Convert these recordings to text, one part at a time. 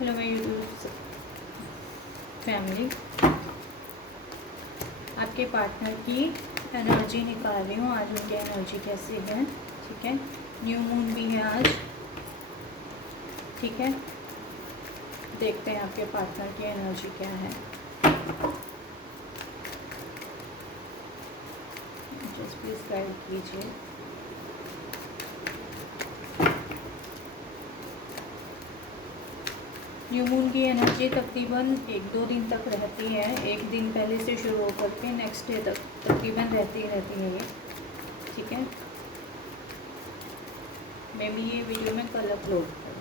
Hello मेरी YouTube family, आपके partner की एनर्जी निकाल रही हूँ। आज उनकी एनर्जी कैसी है, ठीक है। न्यू मून भी है आज, ठीक है। देखते हैं आपके पार्टनर की एनर्जी क्या है। जस्ट प्लीज़ गाइड कीजिए। न्यू मून की एनर्जी तकरीबन 1-2 दिन तक रहती है। एक दिन पहले से शुरू होकर के नेक्स्ट डे तक तकरीबन रहती है ये, ठीक है। मैं भी ये वीडियो में कल अपलोड करूँ।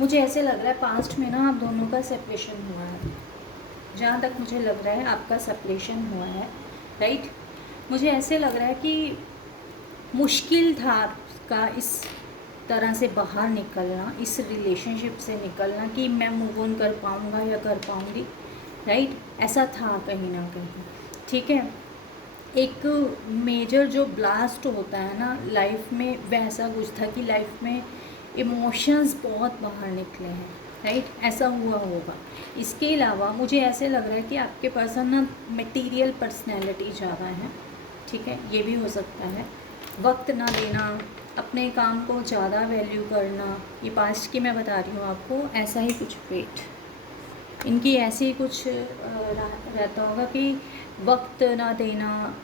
मुझे ऐसे लग रहा है पास्ट में ना आप दोनों का सेपरेशन हुआ है। जहाँ तक मुझे लग रहा है आपका सेपरेशन हुआ है, राइट। मुझे ऐसे लग रहा है कि मुश्किल था आपका इस तरह से बाहर निकलना, इस रिलेशनशिप से निकलना कि मैं मूव ऑन कर पाऊँगा या कर पाऊँगी, राइट। ऐसा था कहीं ना कहीं, ठीक है। एक मेजर जो ब्लास्ट होता है ना लाइफ में, वैसा कुछ था कि लाइफ में इमोशंस बहुत बाहर निकले हैं, राइट। ऐसा हुआ होगा। इसके अलावा मुझे ऐसे लग रहा है कि आपके पर्सन ना मटेरियल पर्सनैलिटी ज़्यादा है, ठीक है। ये भी हो सकता है। वक्त ना देना, अपने काम को ज़्यादा वैल्यू करना, ये पास्ट की मैं बता रही हूँ आपको। ऐसा ही कुछ वेट इनकी ऐसे कुछ रहता होगा कि वक्त ना देना,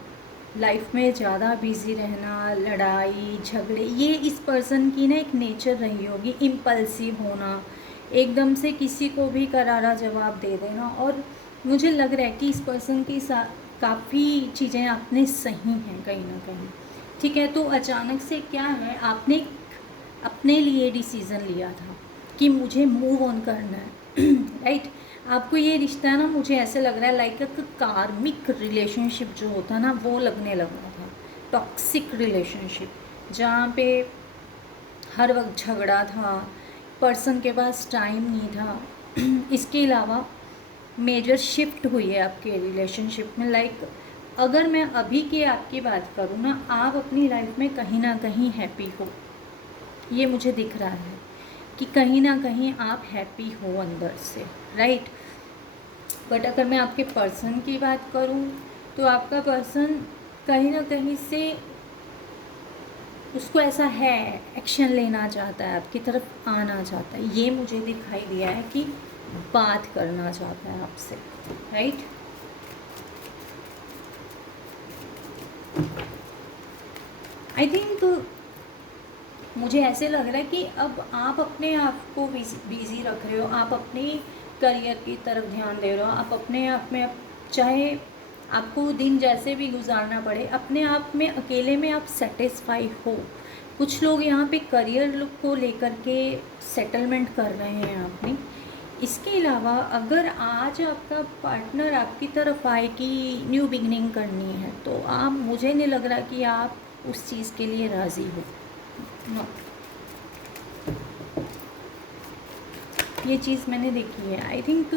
लाइफ में ज़्यादा बिजी रहना, लड़ाई झगड़े, ये इस पर्सन की ना एक नेचर रही होगी। इम्पल्सिव होना, एकदम से किसी को भी करारा जवाब दे देना। और मुझे लग रहा है कि इस पर्सन की काफ़ी चीज़ें आपने सही हैं कहीं ना कहीं, ठीक है। तो अचानक से क्या है, आपने अपने लिए डिसीज़न लिया था कि मुझे मूव ऑन करना है राइट। आपको ये रिश्ता है ना, मुझे ऐसे लग रहा है लाइक अ कार्मिक रिलेशनशिप जो होता है ना, वो लगने लगा था। टॉक्सिक रिलेशनशिप, जहाँ पे हर वक्त झगड़ा था, पर्सन के पास टाइम नहीं था इसके अलावा मेजर शिफ्ट हुई है आपके रिलेशनशिप में। लाइक अगर मैं अभी की आपकी बात करूँ ना, आप अपनी लाइफ में कहीं ना कहीं हैप्पी हो, ये मुझे दिख रहा है कि कहीं ना कहीं आप हैप्पी हो अंदर से, राइट। बट अगर मैं आपके पर्सन की बात करूं तो आपका पर्सन कहीं ना कहीं से उसको ऐसा है, एक्शन लेना चाहता है, आपकी तरफ आना चाहता है। ये मुझे दिखाई दिया है कि बात करना चाहता है आपसे, राइट। आई थिंक मुझे ऐसे लग रहा है कि अब आप अपने आप को बिजी रख रहे हो, आप अपने करियर की तरफ ध्यान दे रहे हो, आप अपने आप में, चाहे आपको दिन जैसे भी गुजारना पड़े, अपने आप में अकेले में आप सेटिस्फाई हो। कुछ लोग यहाँ पे करियर को लेकर के सेटलमेंट कर रहे हैं अपनी। इसके अलावा अगर आज आपका पार्टनर आपकी तरफ आए कि न्यू बिगनिंग करनी है, तो आप, मुझे नहीं लग रहा कि आप उस चीज़ के लिए राज़ी हो। नो, ये चीज़ मैंने देखी है। आई थिंक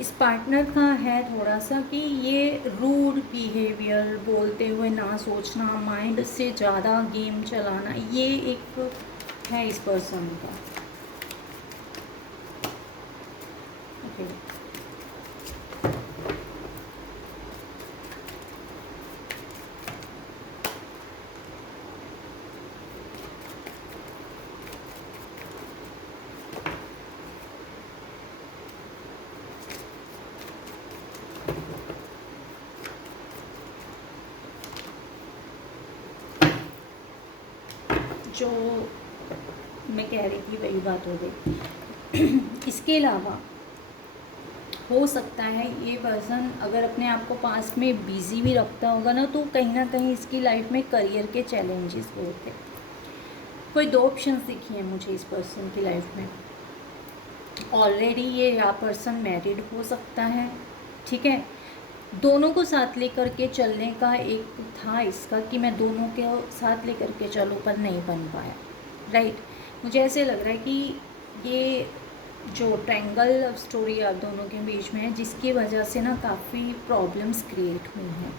इस पार्टनर का है थोड़ा सा कि ये रूड बिहेवियर, बोलते हुए ना सोचना, माइंड से ज़्यादा गेम चलाना, ये एक है इस पर्सन का। ओके, जो मैं कह रही थी वही बात हो गई। इसके अलावा हो सकता है ये पर्सन अगर अपने आप को पास में बिजी भी रखता होगा ना, तो कहीं ना कहीं इसकी लाइफ में करियर के चैलेंजेस होते हैं। कोई दो ऑप्शंस दिखी हैं मुझे इस पर्सन की लाइफ में। ऑलरेडी ये या पर्सन मैरिड हो सकता है, ठीक है। दोनों को साथ लेकर के चलने का एक था इसका कि मैं दोनों के साथ लेकर के चलूँ, पर नहीं बन पाया, राइट। मुझे ऐसे लग रहा है कि ये जो ट्रायंगल लव स्टोरी आप दोनों के बीच में है, जिसकी वजह से ना काफ़ी प्रॉब्लम्स क्रिएट हुई हैं,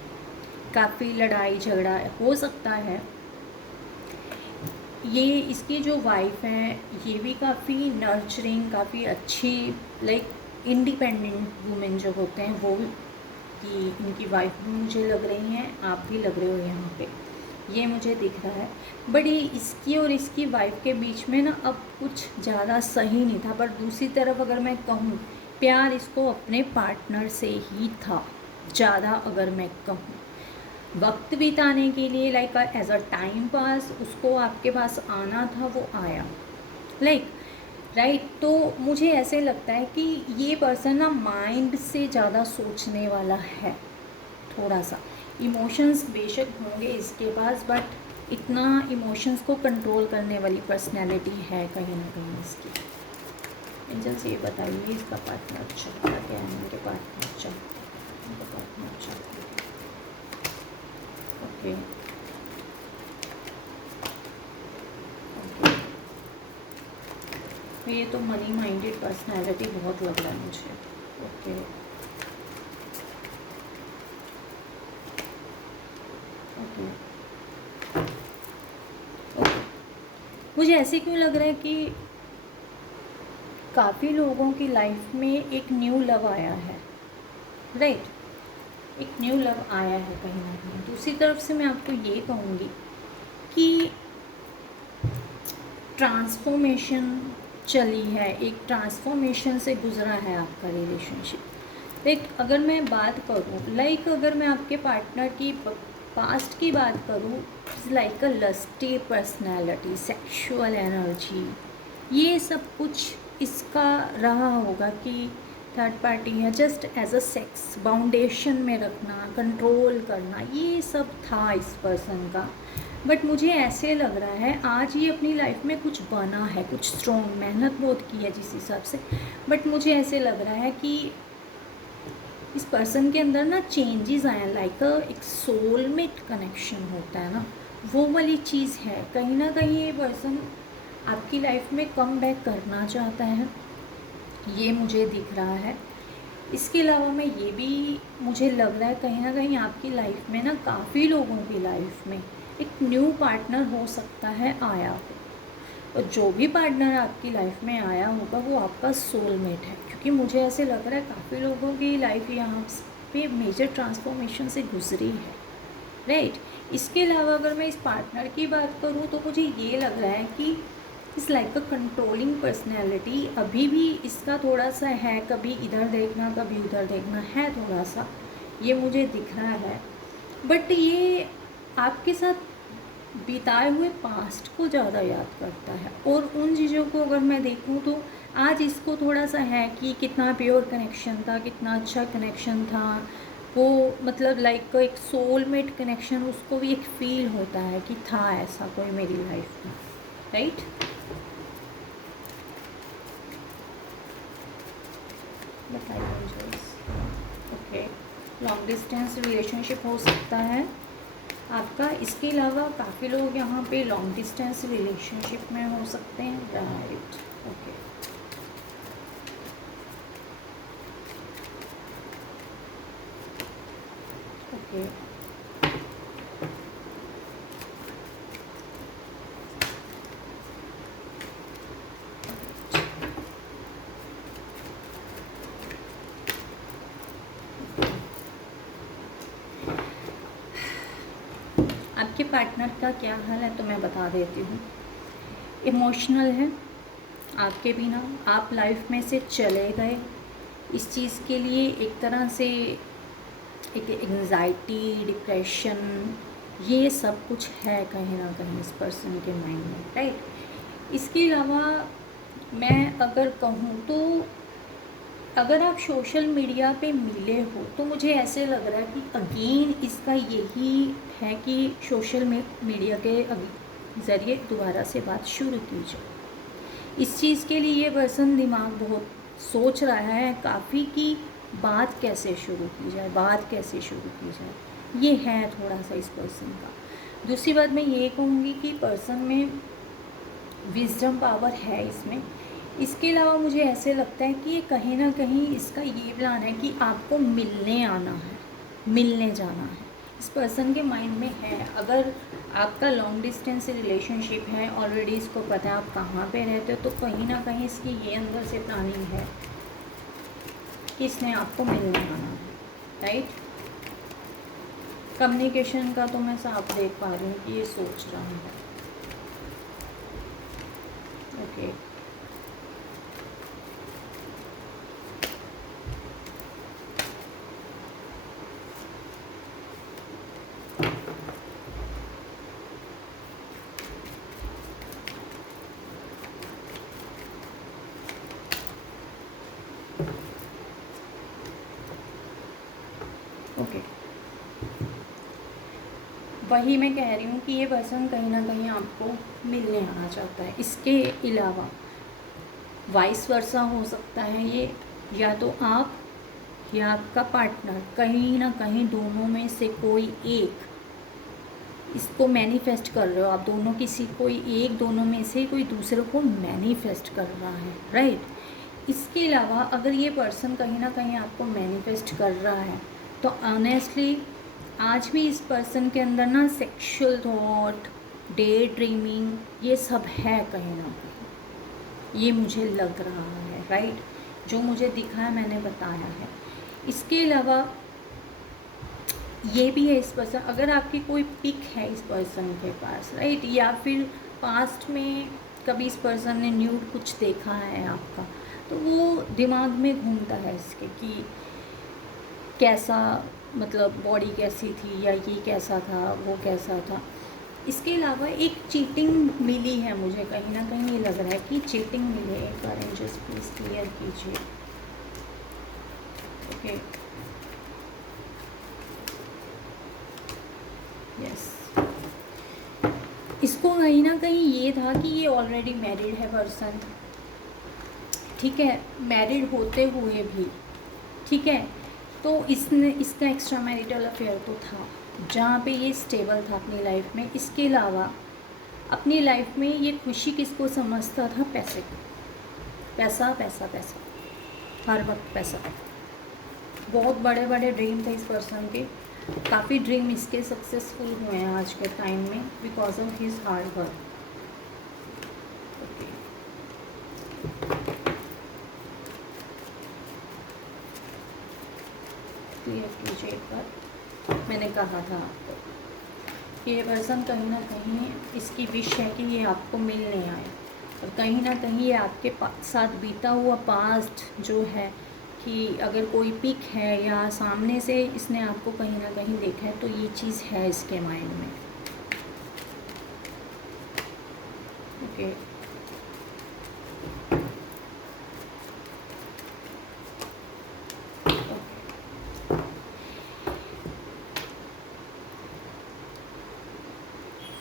काफ़ी लड़ाई झगड़ा हो सकता है। ये इसकी जो वाइफ है ये भी काफ़ी नर्चरिंग, काफ़ी अच्छी, लाइक इंडिपेंडेंट वुमेन जो होते हैं वो कि इनकी वाइफ भी मुझे लग रही हैं, आप भी लग रहे हो यहाँ पे, ये मुझे दिख रहा है। बट ये इसकी और इसकी वाइफ के बीच में ना अब कुछ ज़्यादा सही नहीं था। पर दूसरी तरफ अगर मैं कहूँ, प्यार इसको अपने पार्टनर से ही था ज़्यादा। अगर मैं कहूँ वक्त बिताने के लिए, like as a time pass उसको आपके पास आना था, वो आया, लाइक राइट। तो मुझे ऐसे लगता है कि ये पर्सन ना माइंड से ज़्यादा सोचने वाला है, थोड़ा सा इमोशंस बेशक होंगे इसके पास, बट इतना इमोशंस को कंट्रोल करने वाली पर्सनैलिटी है कहीं ना कहीं इसकी। एंजल्स ये बताइए इसका पार्टनर चाहता क्या है, इनके पार्टनर चाहते हैं, इनका पार्टनर चाहते हैं। ओके ओके, तो ये तो मनी माइंडेड पर्सनैलिटी बहुत लग रहा है मुझे। ओके ओके ओके, मुझे ऐसे क्यों लग रहा है कि काफ़ी लोगों की लाइफ में एक न्यू लव आया है, राइट। एक न्यू लव आया है कहीं ना कहीं। दूसरी तरफ से मैं आपको ये कहूँगी कि ट्रांसफॉर्मेशन चली है, एक ट्रांसफॉर्मेशन से गुजरा है आपका रिलेशनशिप। लाइक अगर मैं बात करूँ, लाइक अगर मैं आपके पार्टनर की पास्ट की बात करूँ, लाइक अ लस्टी पर्सनैलिटी, सेक्सुअल एनर्जी, ये सब कुछ इसका रहा होगा कि थर्ड पार्टी है जस्ट एज अ सेक्स बाउंडेशन में रखना, कंट्रोल करना, ये सब था इस पर्सन का। बट मुझे ऐसे लग रहा है आज ये अपनी लाइफ में कुछ बना है, कुछ स्ट्रॉन्ग, मेहनत बहुत की है जिस हिसाब से। बट मुझे ऐसे लग रहा है कि इस पर्सन के अंदर ना चेंजेस आए हैं, लाइक एक सोलमेट कनेक्शन होता है ना, वो वाली चीज़ है। कहीं ना कहीं ये पर्सन आपकी लाइफ में कम बैक करना चाहता है, ये मुझे दिख रहा है। इसके अलावा मैं ये भी मुझे लग रहा है कहीं ना कहीं आपकी लाइफ में ना काफ़ी लोगों की लाइफ में एक न्यू पार्टनर हो सकता है आया हो, और जो भी पार्टनर आपकी लाइफ में आया होगा वो आपका सोलमेट है। क्योंकि मुझे ऐसे लग रहा है काफ़ी लोगों की लाइफ यहाँ पे मेजर ट्रांसफॉर्मेशन से गुजरी है, राइट। इसके अलावा अगर मैं इस पार्टनर की बात करूँ तो मुझे ये लग रहा है कि इस लाइक अ कंट्रोलिंग पर्सनैलिटी अभी भी इसका थोड़ा सा है, कभी इधर देखना कभी उधर देखना है थोड़ा सा, ये मुझे दिख रहा है। बट ये आपके साथ बिताए हुए पास्ट को ज़्यादा याद करता है, और उन चीज़ों को अगर मैं देखूँ तो आज इसको थोड़ा सा है कि कितना प्योर कनेक्शन था, कितना अच्छा कनेक्शन था वो, मतलब लाइक एक सोलमेट कनेक्शन उसको भी एक फील होता है कि था ऐसा कोई मेरी लाइफ में, राइट। बताइए। ओके, लॉन्ग डिस्टेंस रिलेशनशिप हो सकता है आपका। इसके अलावा काफ़ी लोग यहाँ पे लॉन्ग डिस्टेंस रिलेशनशिप में हो सकते हैं, राइट। ओके ओके, आपके पार्टनर का क्या हाल है तो मैं बता देती हूँ। इमोशनल है आपके बिना, आप लाइफ में से चले गए, इस चीज़ के लिए एक तरह से एक एंजाइटी, डिप्रेशन, ये सब कुछ है कहीं ना कहीं इस पर्सन के माइंड में, राइट। इसके अलावा मैं अगर कहूँ तो अगर आप सोशल मीडिया पे मिले हो तो मुझे ऐसे लग रहा है कि अगेन इसका यही है कि सोशल मीडिया के ज़रिए दोबारा से बात शुरू की जाए। इस चीज़ के लिए ये पर्सन दिमाग बहुत सोच रहा है काफ़ी कि बात कैसे शुरू की जाए, बात कैसे शुरू की जाए, ये है थोड़ा सा इस पर्सन का। दूसरी बात मैं ये कहूँगी कि पर्सन में विजडम पावर है इसमें। इसके अलावा मुझे ऐसे लगता है कि ये कहीं ना कहीं इसका ये प्लान है कि आपको मिलने आना है, मिलने जाना है, इस पर्सन के माइंड में है। अगर आपका लॉन्ग डिस्टेंस रिलेशनशिप है, ऑलरेडी इसको पता है आप कहाँ पे रहते हो, तो कहीं ना कहीं इसकी ये अंदर से प्लानिंग है कि इसने आपको मिलने आना है, राइट। कम्युनिकेशन का तो मैं साफ देख पा रही हूँ कि ये सोच रहा है, ओके। ओके, वही मैं कह रही हूँ कि ये पर्सन कहीं ना कहीं आपको मिलने आना चाहता है। इसके अलावा वाइस वर्सा हो सकता है ये, या तो आप या आपका पार्टनर, कहीं ना कहीं दोनों में से कोई एक इसको मैनिफेस्ट कर रहे हो आप दोनों, किसी कोई एक दोनों में से कोई दूसरे को मैनिफेस्ट कर रहा है, राइट। इसके अलावा अगर ये पर्सन कहीं ना कहीं आपको मैनिफेस्ट कर रहा है तो ऑनेस्टली आज भी इस पर्सन के अंदर ना सेक्सुअल थॉट, डे ड्रीमिंग, ये सब है कहीं ना कहीं, ये मुझे लग रहा है, राइट। जो मुझे दिखा है मैंने बताया है। इसके अलावा ये भी है इस पर्सन, अगर आपकी कोई पिक है इस पर्सन के पास, राइट, या फिर पास्ट में कभी इस पर्सन ने न्यूड कुछ देखा है आपका, तो वो दिमाग में घूमता है इसके कि कैसा, मतलब बॉडी कैसी थी, या ये कैसा था, वो कैसा था। इसके अलावा एक चीटिंग मिली है मुझे, कहीं ना कहीं ये लग रहा है कि चीटिंग मिली है। एक बार जस्ट प्लीज़ क्लियर कीजिए, ओके। यस, इसको कहीं ना कहीं ये था कि ये ऑलरेडी मैरिड है पर्सन, ठीक है, मैरिड होते हुए भी, ठीक है। तो इसने इसका एक्स्ट्रा मैरिटल अफेयर तो था जहाँ पे ये स्टेबल था अपनी लाइफ में। इसके अलावा अपनी लाइफ में ये खुशी किसको समझता था? पैसे को, पैसा पैसा पैसा, हर वक्त पैसा। बहुत बड़े बड़े ड्रीम थे इस पर्सन के, काफ़ी ड्रीम इसके सक्सेसफुल हुए हैं आज के टाइम में because of his hard work. Clear कीजिए एक बार, मैंने कहा था आपको कि ये पर्सन कहीं ना कहीं इसकी विश है कि ये आपको मिलने आए, और कहीं ना कहीं ये आपके साथ बीता हुआ पास्ट जो है कि अगर कोई पिक है या सामने से इसने आपको कहीं ना कहीं देखा है तो ये चीज़ है इसके माइंड में, ओके।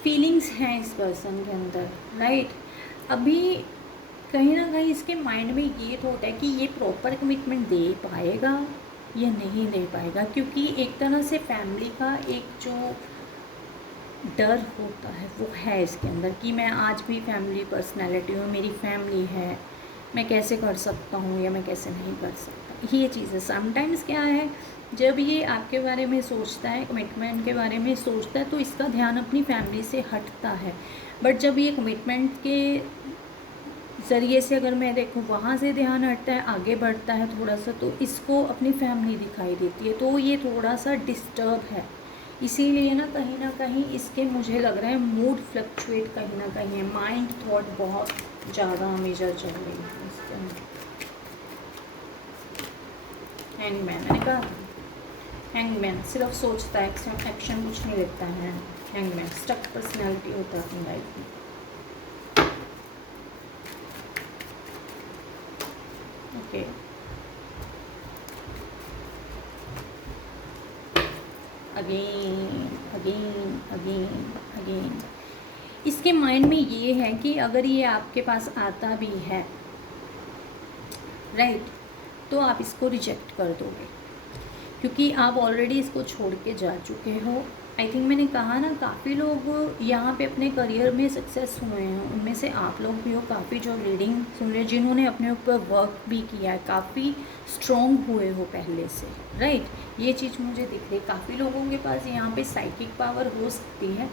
फीलिंग्स हैं इस पर्सन के अंदर, राइट। अभी कहीं ना कहीं इसके माइंड में ये थॉट है कि ये प्रॉपर कमिटमेंट दे पाएगा या नहीं दे पाएगा, क्योंकि एक तरह से फैमिली का एक जो डर होता है वो है इसके अंदर कि मैं आज भी फैमिली पर्सनैलिटी हूँ, मेरी फैमिली है, मैं कैसे कर सकता हूँ या मैं कैसे नहीं कर सकता। ये चीज़ें समटाइम्स क्या है, जब ये आपके बारे में सोचता है, कमिटमेंट के बारे में सोचता है, तो इसका ध्यान अपनी फैमिली से हटता है। बट जब ये कमिटमेंट के ज़रिए से अगर मैं देखूँ वहाँ से ध्यान हटता है, आगे बढ़ता है थोड़ा सा, तो इसको अपनी फैमिली दिखाई देती है, तो ये थोड़ा सा डिस्टर्ब है। इसीलिए ना कहीं इसके मुझे लग रहा है मूड फ्लक्चुएट कहीं ना कहीं है, माइंड थॉट बहुत ज़्यादा मेजर चल रही है इसके अंदर। हैंगमैन, मैंने कहा हैंगमैन सिर्फ सोचता है, एक्शन कुछ नहीं लेता है हैंगमैन स्टक पर्सनैलिटी होता है अपनी लाइफ में। Okay again again again again इसके माइंड में ये है कि अगर ये आपके पास आता भी है राइट, तो आप इसको रिजेक्ट कर दोगे क्योंकि आप ऑलरेडी इसको छोड़ के जा चुके हो। आई थिंक मैंने कहा ना, काफ़ी लोग यहाँ पे अपने करियर में सक्सेस हुए हैं, उनमें से आप लोग भी हो। काफ़ी जो रीडिंग सुन रहे, जिन्होंने अपने ऊपर वर्क भी किया है, काफ़ी स्ट्रॉन्ग हुए हो पहले से राइट, ये चीज़ मुझे दिख रही है। काफ़ी लोगों के पास यहाँ पे साइकिक पावर हो सकती है।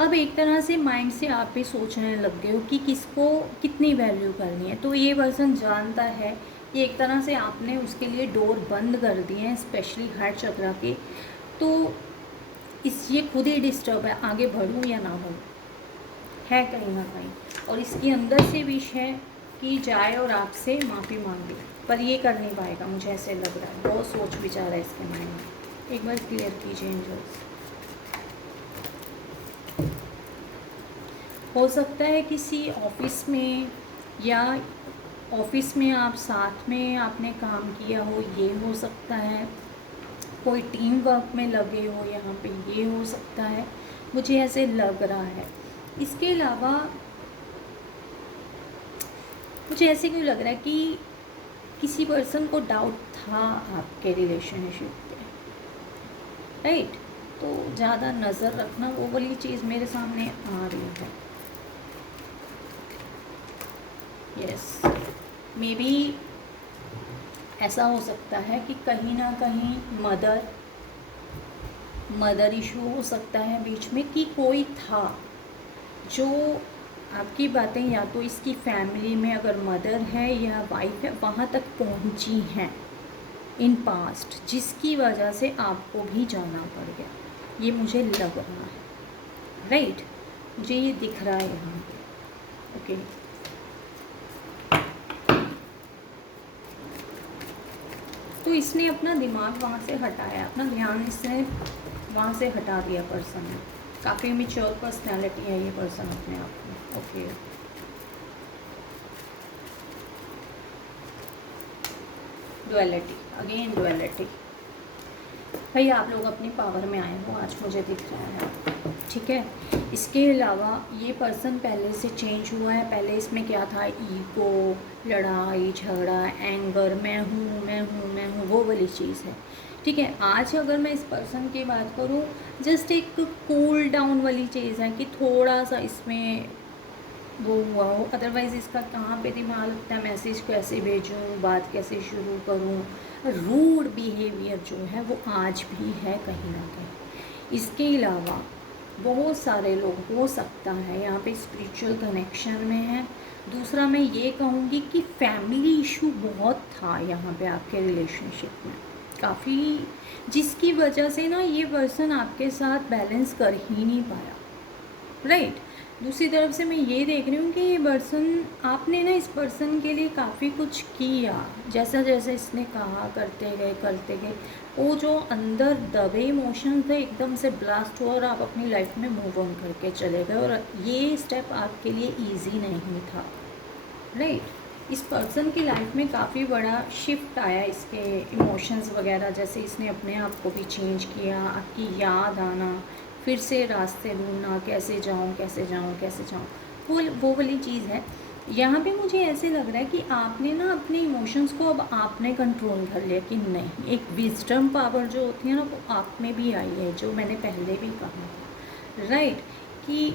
अब एक तरह से माइंड से आप भी सोचने लग गए हो कि किसको कितनी वैल्यू करनी है। तो ये पर्सन जानता है कि एक तरह से आपने उसके लिए डोर बंद कर दिए हैं, स्पेशली हार्ट चक्रा के। तो ये खुद ही डिस्टर्ब है, आगे बढ़ूँ या ना बढ़ूँ है कहीं ना कहीं। और इसके अंदर से विश है कि जाए और आपसे माफ़ी मांगे, पर ये कर नहीं पाएगा, मुझे ऐसे लग रहा है। बहुत सोच विचार है इसके माइंड में। एक बार क्लियर कीजिए एंजल्स। हो सकता है किसी ऑफिस में या ऑफिस में आप साथ में आपने काम किया हो, ये हो सकता है। कोई टीम वर्क में लगे हो यहाँ पे, ये हो सकता है, मुझे ऐसे लग रहा है। इसके अलावा मुझे ऐसे क्यों लग रहा है कि किसी पर्सन को डाउट था आपके रिलेशनशिप पे राइट, तो ज़्यादा नज़र रखना, वो वाली चीज़ मेरे सामने आ रही है। यस, मे बी ऐसा हो सकता है कि कहीं ना कहीं मदर इशू हो सकता है बीच में, कि कोई था जो आपकी बातें या तो इसकी फैमिली में अगर मदर है या वाइफ है वहाँ तक पहुँची हैं इन पास्ट, जिसकी वजह से आपको भी जाना पड़ गया। ये मुझे लग रहा है राइट, मुझे ये दिख रहा है यहाँ पे। ओके तो इसने अपना दिमाग वहाँ से हटाया, अपना ध्यान इसने वहाँ से हटा दिया पर्सन ने। काफ़ी मैच्योर पर्सनैलिटी है ये पर्सन अपने आप में। Okay duality, again duality. भाई आप लोग अपनी पावर में आए हो आज, मुझे दिख रहा है ठीक है। इसके अलावा ये पर्सन पहले से चेंज हुआ है। पहले इसमें क्या था, ईगो, लड़ाई झगड़ा, एंगर, मैं हूँ, वो वाली चीज़ है ठीक है। आज अगर मैं इस पर्सन की बात करूँ, जस्ट एक कूल डाउन वाली चीज़ है कि थोड़ा सा इसमें वो हुआ हो। अदरवाइज़ इसका कहाँ पे दिमाग लगता है, मैसेज कैसे भेजूँ, बात कैसे शुरू करूँ। रूड बिहेवियर जो है वो आज भी है कहीं ना कहीं। इसके अलावा बहुत सारे लोग हो सकता है यहाँ पे स्पिरिचुअल कनेक्शन में है। दूसरा मैं ये कहूँगी कि फैमिली इशू बहुत था यहाँ पे आपके रिलेशनशिप में काफ़ी, जिसकी वजह से ना ये पर्सन आपके साथ बैलेंस कर ही नहीं पाया राइट। दूसरी तरफ से मैं ये देख रही हूँ कि ये पर्सन, आपने ना इस पर्सन के लिए काफ़ी कुछ किया, जैसा जैसे इसने कहा करते गए, वो जो अंदर दबे इमोशन थे एकदम से ब्लास्ट हुआ और आप अपनी लाइफ में मूव ऑन करके चले गए। और ये स्टेप आपके लिए इजी नहीं था राइट। इस पर्सन की लाइफ में काफ़ी बड़ा शिफ्ट आया, इसके इमोशंस वगैरह, जैसे इसने अपने आप को भी चेंज किया, आपकी याद आना, फिर से रास्ते ढूंढना, कैसे जाऊँ, वो वाली चीज़ है। यहाँ पे मुझे ऐसे लग रहा है कि आपने ना अपने इमोशंस को अब आपने कंट्रोल कर लिया कि नहीं, एक विजडम पावर जो होती है ना वो आप में भी आई है, जो मैंने पहले भी कहा था राइट, कि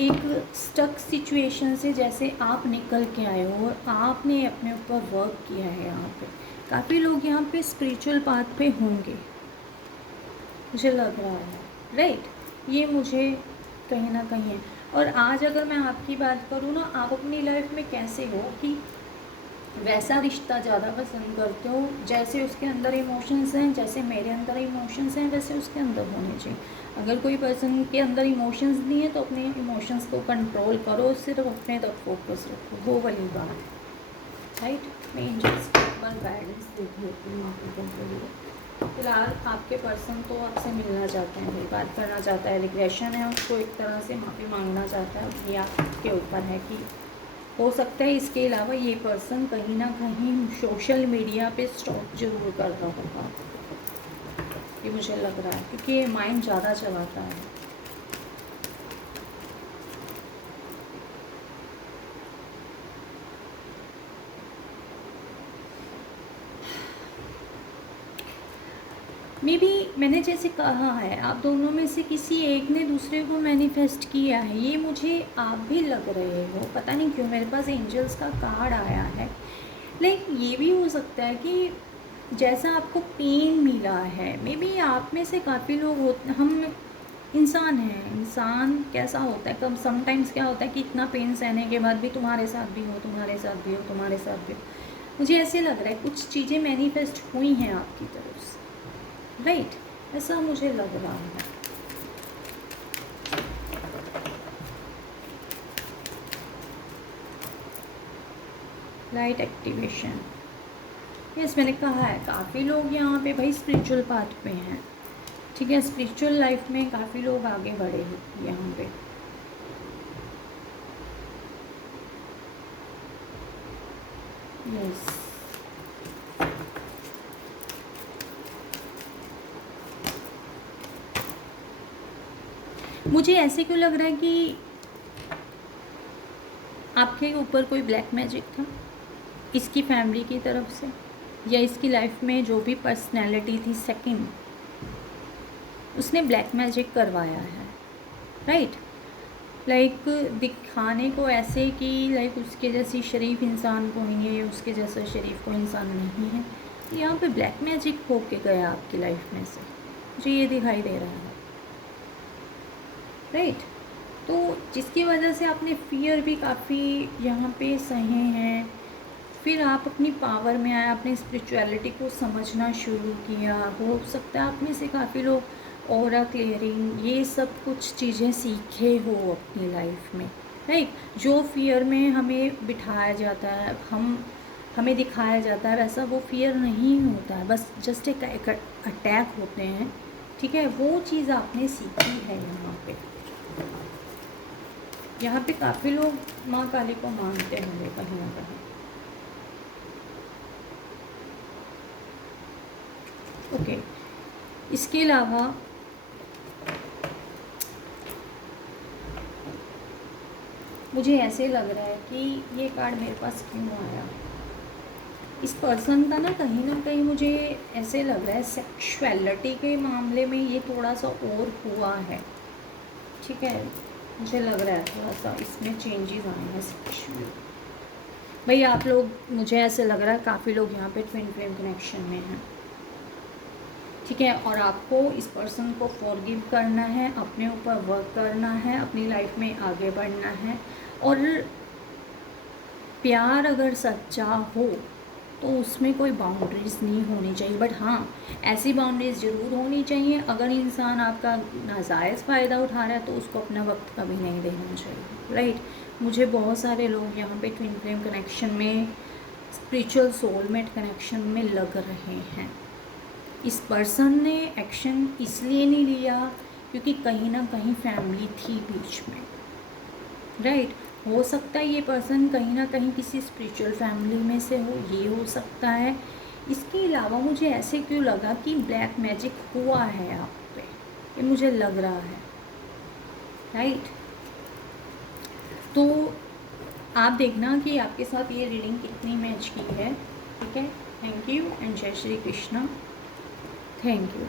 एक स्टक सिचुएशन से जैसे आप निकल के आए हो और आपने अपने ऊपर वर्क किया है। यहाँ पे काफ़ी लोग यहाँ पे स्पिरिचुअल पाथ पे होंगे, मुझे लग रहा है राइट, ये मुझे कहीं ना कहीं है। और आज अगर मैं आपकी बात करूँ ना, आप अपनी लाइफ में कैसे हो कि वैसा रिश्ता ज़्यादा पसंद करते हो जैसे उसके अंदर इमोशंस हैं, जैसे मेरे अंदर इमोशंस हैं वैसे उसके अंदर होने चाहिए। अगर कोई पर्सन के अंदर इमोशंस नहीं है तो अपने इमोशंस को कंट्रोल करो, सिर्फ अपने तक फोकस रखो, वो वाली बात है राइट। मैं एंजल्स पर गाइडेंस देती हूँ अपनी माँ के लिए। फिलहाल आपके पर्सन तो आपसे मिलना चाहते हैं, मेरी बात करना चाहता है, रिग्रेशन है, उसको एक तरह से माफ़ी मांगना चाहता है। ये आपके ऊपर है कि हो सकता है इसके अलावा ये पर्सन कहीं ना कहीं सोशल मीडिया पे स्टॉक जरूर करता होगा, ये मुझे लग रहा है, क्योंकि ये माइंड ज़्यादा चलाता है। मे बी मैंने जैसे कहा है, आप दोनों में से किसी एक ने दूसरे को मैनिफेस्ट किया है, ये मुझे आप भी लग रहे हो। पता नहीं क्यों मेरे पास एंजल्स का कार्ड आया है। लाइक ये भी हो सकता है कि जैसा आपको पेन मिला है, मे बी आप में से काफ़ी लोग हम इंसान हैं, इंसान कैसा होता है, कब समटाइम्स क्या होता है कि इतना पेन सहने के बाद भी तुम्हारे साथ भी हो, तुम्हारे साथ भी हो, तुम्हारे साथ भी हो। मुझे ऐसे लग रहा है कुछ चीज़ें मैनिफेस्ट हुई हैं आपकी तरफ से, राइट, ऐसा मुझे लग रहा है। लाइट एक्टिवेशन, यस, मैंने कहा है काफ़ी लोग यहाँ पे भाई स्पिरिचुअल पाथ पे हैं, ठीक है, स्पिरिचुअल लाइफ में काफ़ी लोग आगे बढ़े हैं यहाँ पे। यस, मुझे ऐसे क्यों लग रहा है कि आपके ऊपर कोई ब्लैक मैजिक था इसकी फैमिली की तरफ से, या इसकी लाइफ में जो भी पर्सनैलिटी थी सेकंड, उसने ब्लैक मैजिक करवाया है, राइट। लाइक दिखाने को ऐसे कि लाइक उसके जैसी शरीफ इंसान को ही है, उसके जैसा शरीफ को इंसान नहीं है, यहाँ पे ब्लैक मैजिक होके गया आपकी लाइफ में से, मुझे ये दिखाई दे रहा है, राइट। तो जिसकी वजह से आपने फियर भी काफ़ी यहाँ पे सहे हैं, फिर आप अपनी पावर में आए, अपनी स्पिरिचुअलिटी को समझना शुरू किया। हो सकता है आप में से काफ़ी लोग ऑरा क्लियरिंग ये सब कुछ चीज़ें सीखे हो अपनी लाइफ में, राइट। जो फियर में हमें बिठाया जाता है, हमें दिखाया जाता है, वैसा वो फियर नहीं होता है, बस जस्ट एक अटैक होते हैं, ठीक है, वो चीज़ आपने सीखी है यहाँ पे। यहाँ पे काफ़ी लोग माँ काली को मानते होंगे कहीं ना कहीं। ओके, इसके अलावा मुझे ऐसे लग रहा है कि ये कार्ड मेरे पास क्यों आया, इस पर्सन का ना कहीं मुझे ऐसे लग रहा है सेक्सुअलिटी के मामले में ये थोड़ा सा और हुआ है, ठीक है, मुझे लग रहा है थोड़ा सा इसमें चेंजेस आए हैं सेक्सुअल। भाई आप लोग, मुझे ऐसे लग रहा है काफ़ी लोग यहाँ पे ट्विन फ्लेम कनेक्शन में हैं, ठीक है, और आपको इस पर्सन को फॉरगिव करना है, अपने ऊपर वर्क करना है, अपनी लाइफ में आगे बढ़ना है। और प्यार अगर सच्चा हो तो उसमें कोई बाउंड्रीज़ नहीं होनी चाहिए, बट हाँ ऐसी बाउंड्रीज़ ज़रूर होनी चाहिए, अगर इंसान आपका नाजायज़ फ़ायदा उठा रहा है तो उसको अपना वक्त कभी नहीं देना चाहिए, राइट। मुझे बहुत सारे लोग यहाँ पे ट्विन फ्लेम कनेक्शन में, स्पिरिचुअल सोलमेट कनेक्शन में लग रहे हैं। इस पर्सन ने एक्शन इसलिए नहीं लिया क्योंकि कहीं ना कहीं फैमिली थी बीच में, राइट। हो सकता है ये पर्सन कहीं ना कहीं किसी स्पिरिचुअल फैमिली में से हो, ये हो सकता है। इसके अलावा मुझे ऐसे क्यों लगा कि ब्लैक मैजिक हुआ है आप पे, ये मुझे लग रहा है, राइट। तो आप देखना कि आपके साथ ये रीडिंग कितनी मैच की है, ठीक है। थैंक यू एंड जय श्री कृष्णा, थैंक यू।